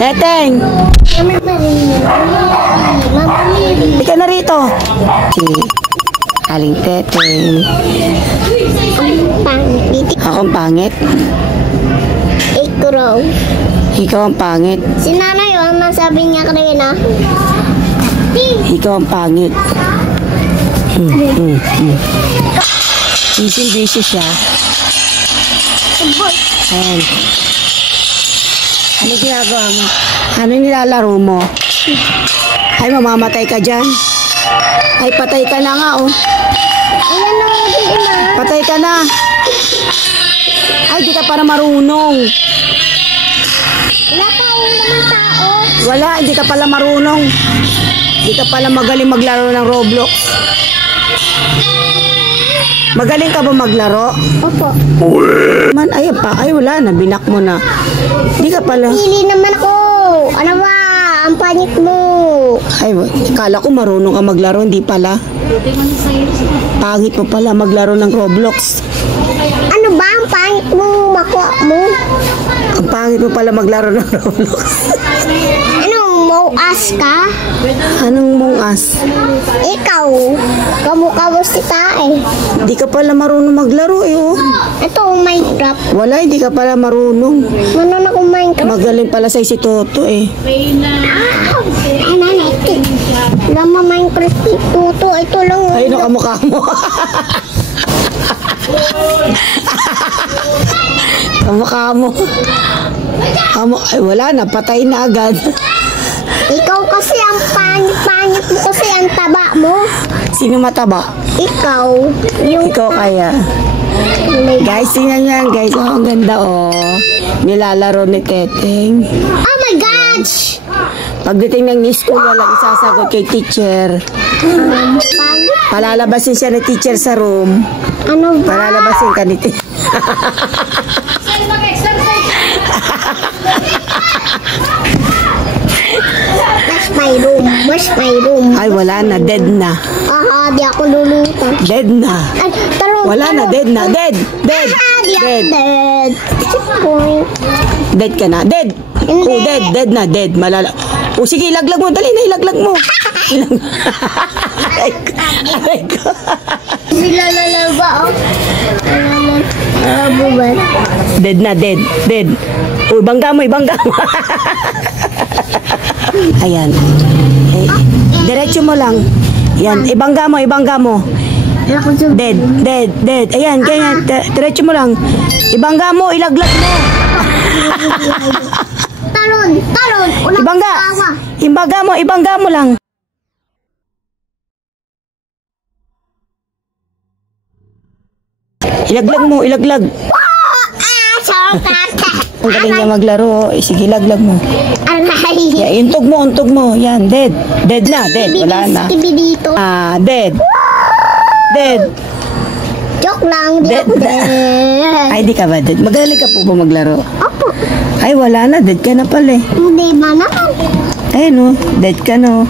Teteng! Ika na rito. Si Aling Teteng. Ako ang pangit. Ikaw ang pangit. Si nanay ang nasabi niya kanina. Ikaw ang pangit. Busy siya. Ayan. Ano ginagawa mo? Ano nilalaro mo? Ay, mamamatay ka dyan. Ay, patay ka na nga, oh. Ayan na, patay ka na. Ay, di ka para marunong. wala pa naman tao. Wala, hindi ka pala marunong. Hindi ka pala magaling maglaro ng Roblox. Magaling ka ba maglaro? Opo. Man, ay pa, ay wala na, binak mo na. Hindi ka pala. Pili naman ako. Ano ba? Ang pangit mo. Ay, kala ko marunong ka maglaro, hindi pala. Pangit mo pala maglaro ng Roblox. Ano ba? Ang pangit mo. Makuha mo. Ang pangit mo pala maglaro ng Roblox. Anong mau-as ka? Anong mong as? Ikaw. Kamukha mo si Tae. Hindi ka pala marunong maglaro eh, oh. Ito, Minecraft. Wala, hindi ka pala marunong. Manon ako Minecraft. Magaling pala sa si Toto eh. Ano na ito? Lama Minecraft ito. Ito lang. Ay, nakamukha mo. Kamukha mo. Ay, wala na. Patay na agad. Ikaw kasi ang pangit mo kasi ang taba mo. Sino mataba? Ikaw. Yung Ikaw kaya. Guys, tingnan niyo yan, guys. Oh, ang ganda, oh. Nilalaro ni Teteng. oh my gosh! Pagdating ng school, walang isasagot kay teacher. Palalabasin siya ni teacher sa room. Ano ba? Palalabasin ka ni teacher. That's my room. Where's my room? Ay, wala na. Dead na. Di ako lulutan. Dead na. Ay, talong. Wala na. Dead na. Dead. Dead. Di ako Dead. dead. Point. Dead ka na. Dead. Hindi. Oh, dead. Dead na. Dead. Malala. Oh, sige, ilaglag mo. Dali na, ilaglag mo. Aray ko. Aray ko. Nilalaba, oh. Bubat. Dead na. Dead. Dead. Oh, ibangga mo. Ibangga mo. Ayan. Eh, diretso mo lang. Yan. Ibangga mo. Ibangga mo. Dead. Dead. Dead. Ayan. Ganyan. Diretso mo lang. Ibangga mo. Ilaglag mo. Talon. Talon. Ibangga. Ibangga mo. Ibangga mo lang. Ilaglag mo. Ilaglag. Ang galing niya maglaro. Sige, ilaglag mo. Yeah, untog mo. Untog mo. Yan. Dead. Dead na. Dead. Wala na. Dito. Dead. Dead. Joke lang. Di Dead. ako dead. Ay, di ka ba dead? Magaling ka po ba maglaro? Opo. Ay, wala na. Dead ka na pala eh. Hindi ba naman? Ayun, no. Dead ka, no.